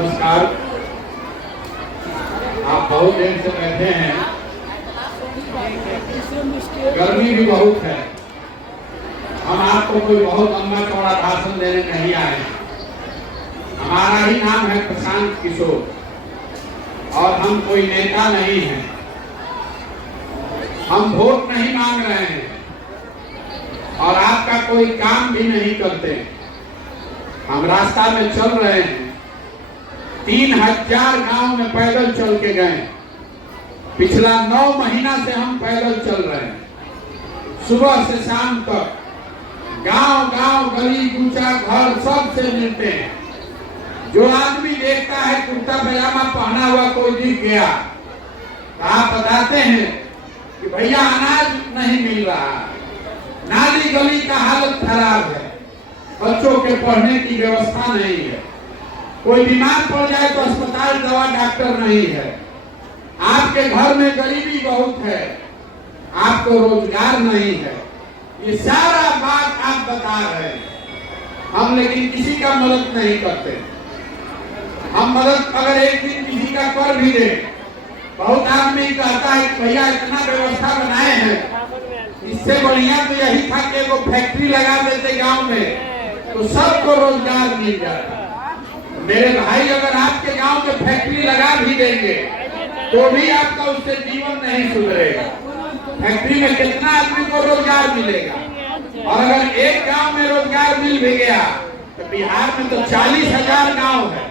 नमस्कार। आप बहुत देर से बैठे हैं, गर्मी भी बहुत है। हम आपको कोई बहुत लंबा चौड़ा भाषण देने नहीं आए हैं। हमारा ही नाम है प्रशांत किशोर और हम कोई नेता नहीं हैं। हम वोट नहीं मांग रहे हैं और आपका कोई काम भी नहीं करते। हम रास्ता में चल रहे हैं। 3000 गांव में पैदल चल के गए। पिछला 9 महीना से हम पैदल चल रहे हैं। सुबह से शाम तक गांव गांव गली कूचा घर सब से मिलते हैं। जो आदमी देखता है कुर्ता पजामा पहना हुआ कोई दिख गया तो आप बताते हैं कि भैया अनाज नहीं मिल रहा, नाली गली का हालत खराब है, बच्चों के पढ़ने की व्यवस्था नहीं है, कोई बीमार पड़ जाए तो अस्पताल दवा डॉक्टर नहीं है, आपके घर में गरीबी बहुत है, आपको रोजगार नहीं है। ये सारा बात आप बता रहे हैं। हम लेकिन किसी का मदद नहीं करते। हम मदद अगर एक दिन किसी का कर भी दे, बहुत आदमी कहता है कि भैया इतना व्यवस्था बनाए हैं, इससे बढ़िया तो यही था कि वो फैक्ट्री लगा देते गांव में तो सबको रोजगार मिल जाता। मेरे भाई अगर आपके गांव में फैक्ट्री लगा भी देंगे तो भी आपका उससे जीवन नहीं सुधरेगा। फैक्ट्री में कितना आदमी को रोजगार मिलेगा? और अगर एक गांव में रोजगार मिल भी गया तो बिहार में तो 40,000 गांव है।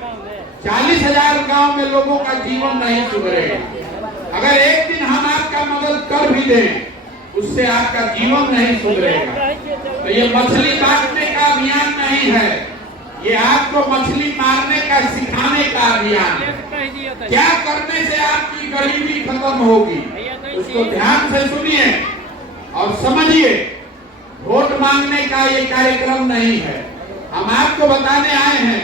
40,000 गांव में लोगों का जीवन नहीं सुधरेगा। अगर एक दिन हम आपका मदद कर भी दें उससे आपका जीवन नहीं सुधरेगा। तो ये मछली काटने का अभियान नहीं है, ये आपको मछली मारने का सिखाने का अभियान है। क्या करने से आपकी गरीबी खत्म होगी उसको ध्यान से सुनिए और समझिए। वोट मांगने का ये कार्यक्रम नहीं है। हम आपको बताने आए हैं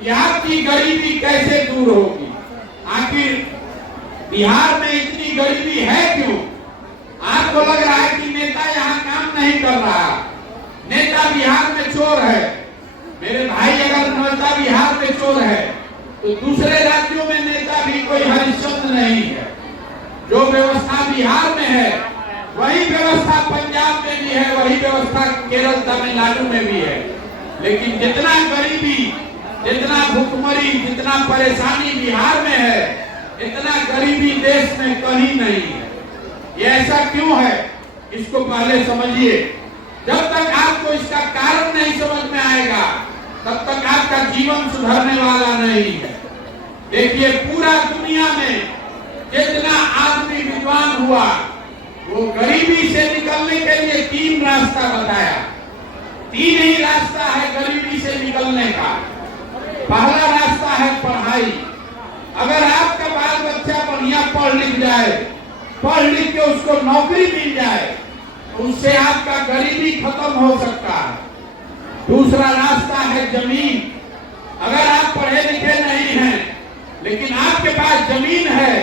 कि आपकी गरीबी कैसे दूर होगी। आखिर बिहार में इतनी गरीबी है क्यों? आपको लग रहा है कि नेता यहाँ काम नहीं कर रहा, नेता बिहार में चोर है। मेरे भाई अगर नेता बिहार में चोर है तो दूसरे राज्यों में नेता भी कोई हरिश्चंद्र नहीं है। जो व्यवस्था बिहार में है वही व्यवस्था पंजाब में भी है, वही व्यवस्था केरल तमिलनाडु में भी है। लेकिन जितना गरीबी, जितना भुखमरी, जितना परेशानी बिहार में है, इतना गरीबी देश में कहीं नहीं है। ये ऐसा क्यों है इसको पहले समझिए। जब तक आपको इसका कारण नहीं समझ में आएगा तब तक आपका जीवन सुधरने वाला नहीं है। देखिए पूरा दुनिया में जितना आदमी विद्वान हुआ वो गरीबी से निकलने के लिए 3 रास्ता बताया। 3 ही रास्ता है गरीबी से निकलने का। पहला रास्ता है पढ़ाई। अगर आपका बाल बच्चा बढ़िया पढ़ लिख जाए, पढ़ लिख के उसको नौकरी मिल जाए, उससे आपका गरीबी खत्म हो सकता है। दूसरा रास्ता है जमीन। अगर आप पढ़े लिखे नहीं हैं लेकिन आपके पास जमीन है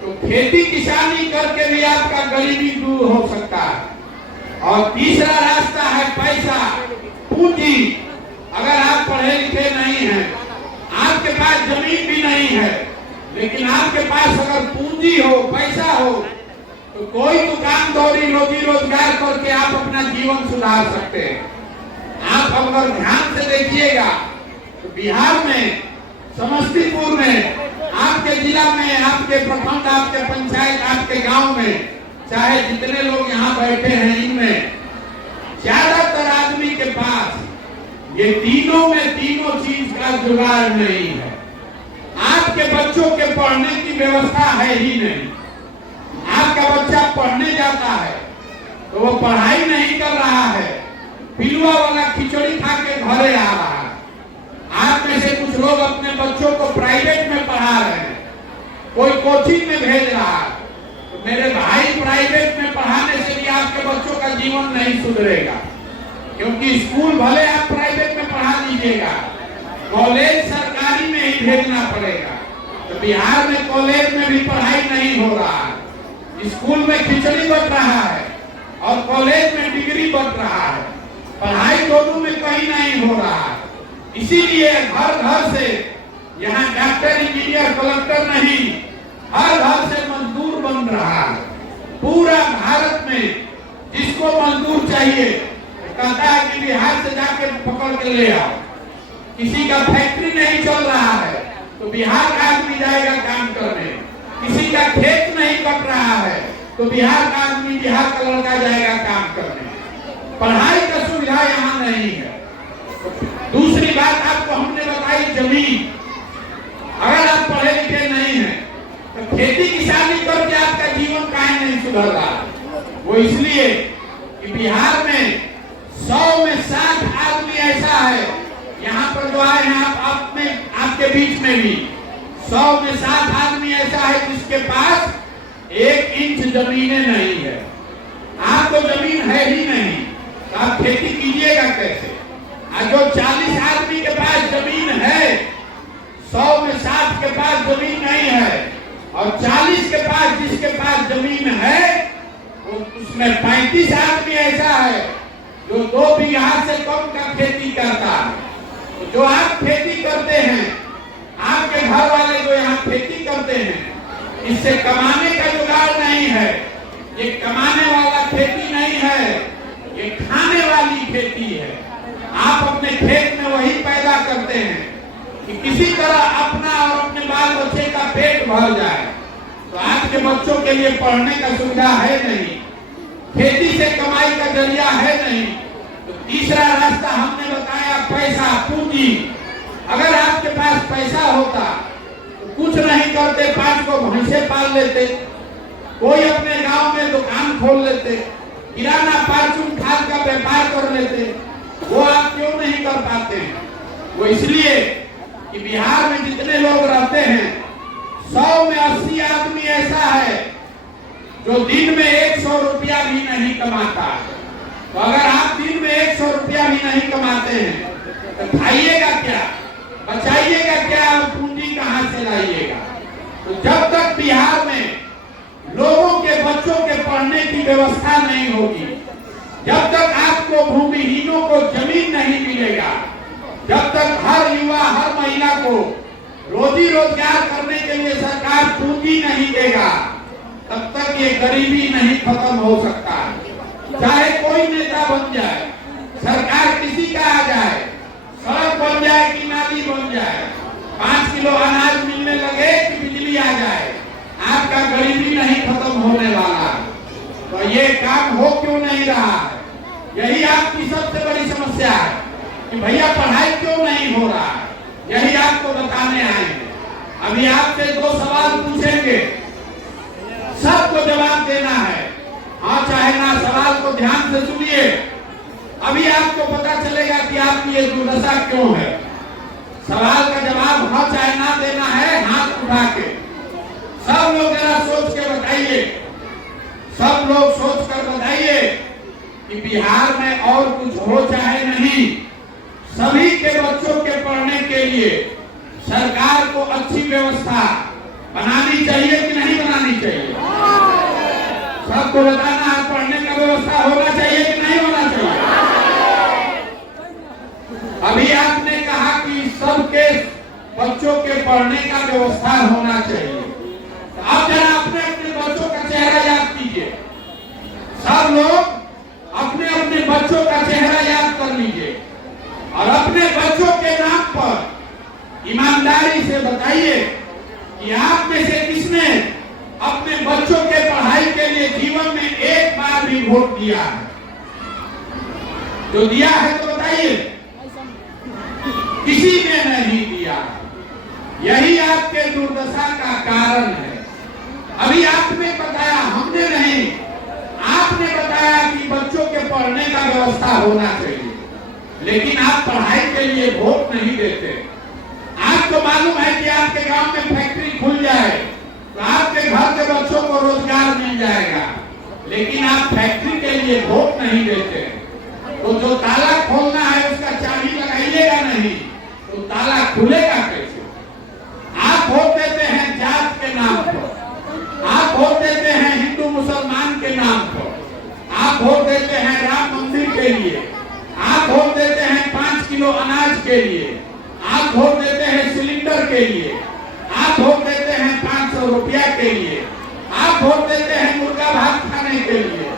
तो खेती किसानी करके भी आपका गरीबी दूर हो सकता है। और तीसरा रास्ता है पैसा, पूंजी। अगर आप पढ़े लिखे नहीं हैं, आपके पास जमीन भी नहीं है, लेकिन आपके पास अगर पूंजी हो, पैसा हो तो कोई दुकान दौरी रोजी रोजगार करके आप अपना जीवन सुधार सकते हैं। आप अगर ध्यान से देखिएगा तो बिहार में, समस्तीपुर में, आपके जिला में, आपके प्रखंड, आपके पंचायत, आपके गांव में, चाहे जितने लोग यहाँ बैठे हैं इनमें ज्यादातर आदमी के पास ये तीनों में तीनों चीज का जुगाड़ नहीं है। आपके बच्चों के पढ़ने की व्यवस्था है ही नहीं। आपका बच्चा पढ़ने जाता है तो वो पढ़ाई नहीं कर रहा है, पिलुआ वाला खिचड़ी खा के घरे आ रहा है। आप में से कुछ लोग अपने बच्चों को प्राइवेट में पढ़ा रहे हैं, कोई कोचिंग में भेज रहा है। तो मेरे भाई प्राइवेट में पढ़ाने से भी आपके बच्चों का जीवन नहीं सुधरेगा, क्योंकि स्कूल भले आप प्राइवेट में पढ़ा दीजिएगा, कॉलेज सरकारी में ही भेजना पड़ेगा। तो बिहार में कॉलेज में भी पढ़ाई नहीं हो रहा है। स्कूल में खिचड़ी बट रहा है और कॉलेज में डिग्री बट रहा है। पढ़ाई दोनों में कहीं नहीं हो रहा है। इसीलिए घर घर से यहाँ डॉक्टर, इंजीनियर, कलेक्टर नहीं, हर घर से मजदूर बन रहा है। पूरा भारत में जिसको मजदूर चाहिए कहता है कि बिहार से जाके पकड़ के ले आओ। किसी का फैक्ट्री नहीं चल रहा है तो बिहार का आदमी जाएगा काम करने। किसी का खेत नहीं कट रहा है तो बिहार का आदमी, बिहार का लड़का जाएगा काम करने। पढ़ाई का सुविधा यहाँ नहीं है। दूसरी बात आपको हमने बताई, जमीन। अगर आप पढ़े लिखे नहीं हैं तो खेती किसानी करके आपका जीवन काहे नहीं सुधर रहा? वो इसलिए कि बिहार में 100 में 60 आदमी ऐसा है, यहाँ पर जो आए हैं आप में, आपके बीच में भी 100 में 60 आदमी ऐसा है जिसके पास 1 इंच जमीने नहीं है। आपको जमीन है ही नहीं तो आप खेती कीजिएगा कैसे? जो 40 आदमी के पास जमीन है, 100 में 60 के पास जमीन नहीं है, और 40 के पास, जिसके पास जमीन है उसमें 35 आदमी ऐसा है जो 2 बीघा से कम का खेती करता है। तो जो आप खेती करते हैं, आपके घर वाले जो यहाँ खेती करते हैं, इससे कमाने का जुगाड़ नहीं है। ये कमाने वाला खेती नहीं है, ये खाने वाली खेती है। आप अपने खेत में वही पैदा करते हैं कि किसी तरह अपना और अपने बाल बच्चे का पेट भर जाए। तो आज के बच्चों के लिए पढ़ने का सुविधा है नहीं, खेती से कमाई का जरिया है नहीं। तो तीसरा रास्ता हमने बताया, पैसा, पूंजी। अगर आपके पास पैसा होता तो कुछ नहीं करते, 5 को भैंसे पाल लेते, कोई अपने गांव में दुकान खोल लेते, किराना फार्चून खाद का व्यापार कर लेते। वो आप क्यों नहीं कर पाते हैं? वो इसलिए कि बिहार में जितने लोग रहते हैं, 100 में 80 आदमी ऐसा है जो दिन में 100 रुपया भी नहीं कमाता। तो अगर आप दिन में 100 रुपया भी नहीं कमाते हैं तो खाइएगा क्या, बचाइएगा क्या, पूंजी कहां से लाइएगा? तो जब तक बिहार में लोगों के बच्चों के पढ़ने की व्यवस्था नहीं होगी, जब तक आपको भूमिहीनों को जमीन नहीं मिलेगा, जब तक हर युवा, हर महिला को रोजी रोजगार करने के लिए सरकार पूंजी नहीं देगा, तब तक ये गरीबी नहीं खत्म हो सकता। चाहे कोई नेता बन जाए, सरकार किसी का आ जाए, सड़क बन जाए कि नाली बन जाए, 5 किलो अनाज मिलने लगे कि बिजली आ जाए, आपका गरीबी नहीं खत्म होने वाला। तो ये काम हो क्यों नहीं रहा है? यही आपकी सबसे बड़ी समस्या है कि भैया पढ़ाई क्यों नहीं हो रहा है। यही आपको बताने आए हैं। अभी आपसे 2 सवाल पूछेंगे, सबको जवाब देना है, हाँ चाहे ना। सवाल को ध्यान से सुनिए, अभी आपको पता चलेगा कि आपकी ये दुर्दशा क्यों है। सवाल का जवाब हाँ चाहे ना देना है, हाथ उठा के। सब लोग जरा सोच के बताइए, सब लोग सोच कर बताइए कि बिहार में और कुछ हो चाहे नहीं, सभी के बच्चों के पढ़ने के लिए सरकार को अच्छी व्यवस्था बनानी चाहिए कि नहीं बनानी चाहिए? सबको बताना है, पढ़ने का व्यवस्था होना चाहिए कि नहीं होना चाहिए? अभी आपने कहा कि सबके बच्चों के पढ़ने का व्यवस्था होना चाहिए। तो अब जरा अपने अपने बच्चों का चेहरा याद कीजिए। सब लोग अपने अपने बच्चों का चेहरा याद कर लीजिए और अपने बच्चों के नाम पर ईमानदारी से बताइए कि आप में से किसने अपने बच्चों के पढ़ाई के लिए जीवन में एक बार भी वोट दिया है? जो दिया है तो बताइए। किसी ने नहीं दिया। यही आपके दुर्दशा का कारण है। अभी आपने बताया, हमने नहीं, आपने बताया कि बच्चों के पढ़ने का व्यवस्था होना चाहिए, लेकिन आप पढ़ाई के लिए वोट नहीं देते। आपको मालूम है कि आपके गांव में फैक्ट्री खुल जाए तो आपके घर के बच्चों को रोजगार मिल जाएगा, लेकिन आप फैक्ट्री के लिए वोट नहीं देते। तो जो ताला खोलना है उसका चाबी लगाइएगा नहीं तो ताला खुलेगा कैसे? आप वोट देते हैं जात के नाम पर, आप वोट देते हैं हिंदू मुसलमान के नाम पर, आप वोट देते हैं राम मंदिर के लिए, आप वोट देते हैं 5 किलो अनाज के लिए, आप वोट देते हैं सिलेंडर के लिए, आप वोट देते हैं 500 रुपया के लिए, आप वोट देते हैं मुर्गा भात खाने के लिए,